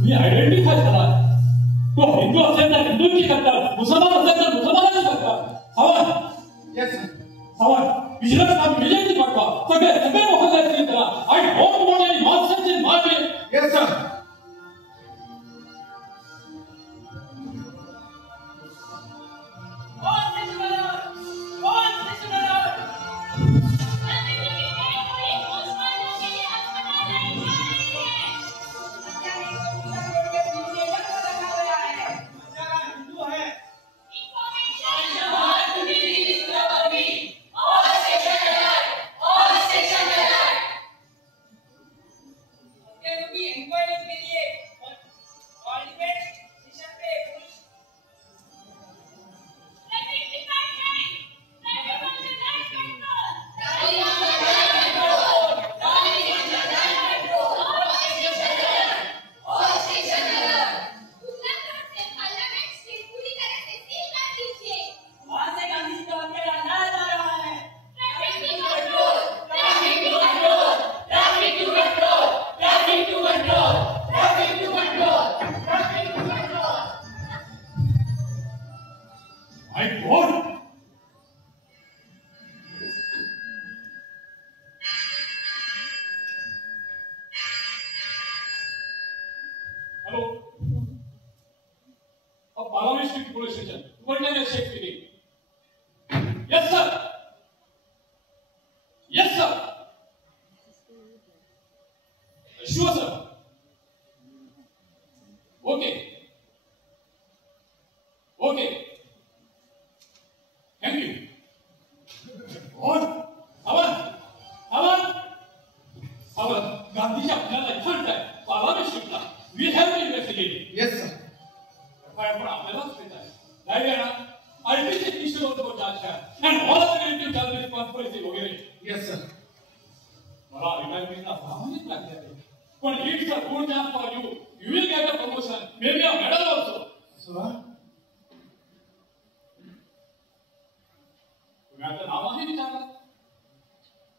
तुम्ही आयडेंटिफाय करा. तो हिंदू असेल तर हिंदूंची करतात, मुसलमान असेल तर मुसलमानांची करतात. Sawant, yes sir. Sawant vigilance काम इमिजिएटली पाठवा. सगळे मोहल्ल्यात करा. I don't want any nonsense in my way. Yes sir.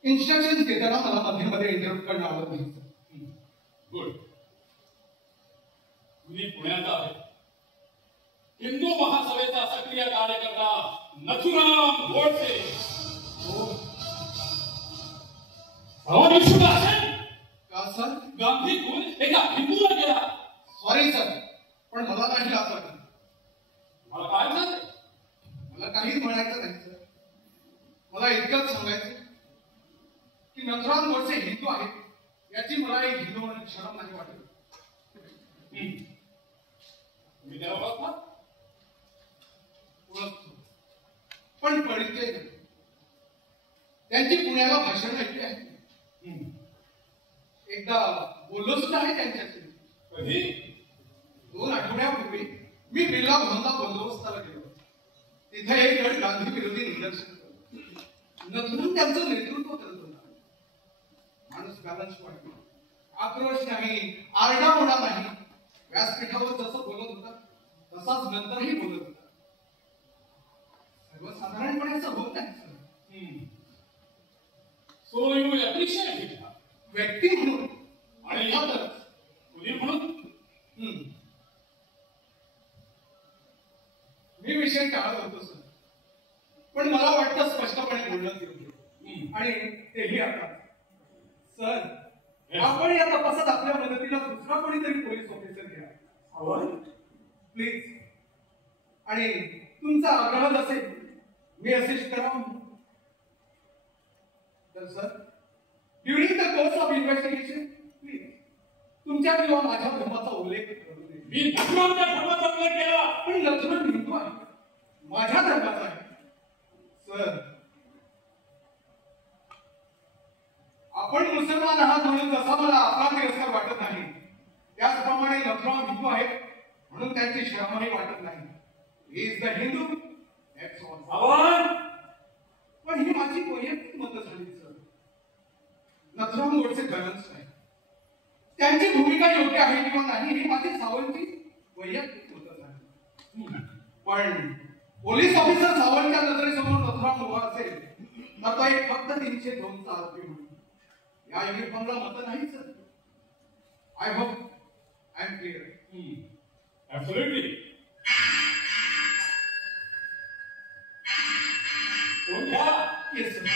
Instruction देताना मला मध्ये इंटरप्ट करणं आवडत नाही. गुड. तुम्ही पुण्याचा आहे, हिंदू महासभेचा सक्रिय कार्यकर्ता नथुराम गोडसे. का सर? गांधी खून एका हिंदूला गेला. सॉरी सर, पण मला काही लागत नाही. मला काय झालं? मला काहीच म्हणायचं नाही सर. मला इतकंच सांगायचं की नथुराम गोडसे हिंदू आहेत याची मला एक हिंदू म्हणून शरम नाही वाटत. मी त्याला ओळखला, पण परिचय त्यांची पुण्याला भाषण ऐकली आहे. एकदा बोललो सुद्धा आहे त्यांच्याशी. कधी? 2 आठवड्यापूर्वी मी बिर्ला भवनला बंदोबस्ताला गेलो. तिथे एक गट गांधी विरोधी निदर्शन नथुराम त्यांचं नेतृत्व करत होता. माणूस बॅलन्स वाटतो, आक्रोश नाही, आरडाओरडा नाही. व्यासपीठावर जसं बोलत होता तसाच नंतरही बोलत होता. सर्वसाधारणपणे असं होत नाही sir. So you appreciate it. व्यक्ती म्हणून आणि मुली म्हणून मी विषय टाळत होतो सर, पण मला वाटतं स्पष्टपणे बोलणं योग्य आणि तेही आता. सर, आपण या तपासात आपल्या मदतीला दुसरा कोणीतरी पोलीस ऑफिसर घ्या प्लीज. आणि तुमचा आग्रह असेल मी असेच करावं तर sir, during the course of investigation please तुमच्या किंवा माझ्या धर्माचा उल्लेख करू नये. मी नथुरामच्या धर्माचा उल्लेख केला, पण नथुराम हिंदू आहे, माझ्या धर्माचा आहे. सर, आपण मुसलमान आहात म्हणून जसा मला आपला तिरस्कार वाटत नाही, त्याचप्रमाणे नथुराम हिंदू आहेत म्हणून त्यांची शरमही वाटत नाही. He is the Hindu. पण ही माझी वैयक्तिक मतं झाली सर. नथुराम गोडसे बॅलन्स आहे, त्यांची भूमिका योग्य आहे किंवा नाही ही माझी सावंतची वैयक्तिक मतं झाली. पण पोलीस ऑफिसर सावंतच्या नजरेसमोर नथुराम उभा असेल तर तो एक फक्त 302चा आरोपी म्हणून. या युनिफॉर्मला मतं नाही sir. I hope I am clear. Absolutely. Phone घ्या. Yes sir.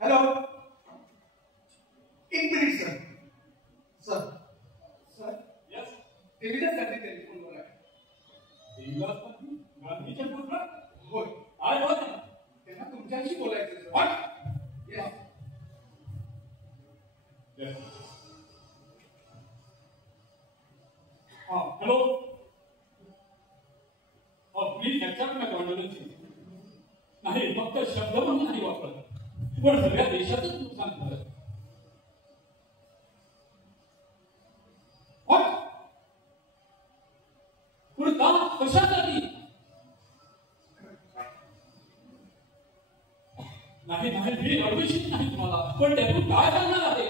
हॅलो. एक minute sir. Sir sir yes. देवीदासाठी टेलिफोनवर आहे. देवीदास पाटील गांधीच्या पुत्र. होय. आज होत ना. त्यांना तुमच्याशी बोलायचं सर. व्हॉट? येस. यस. हा हॅलो. प्लीज ऍक्सेप्ट माय कॉन्डोलेन्सेस. नाही फक्त शब्द म्हणून नाही वापरत, पण सगळ्या देशातच नुकसान झालं. पण का, कशासाठी? नाही नाही मी अडविशीत नाही तुम्हाला, पण त्यातून काय करणार आहे?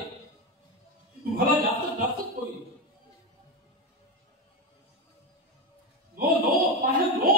तुम्हाला जास्त जास्तच होईल. No no, I have no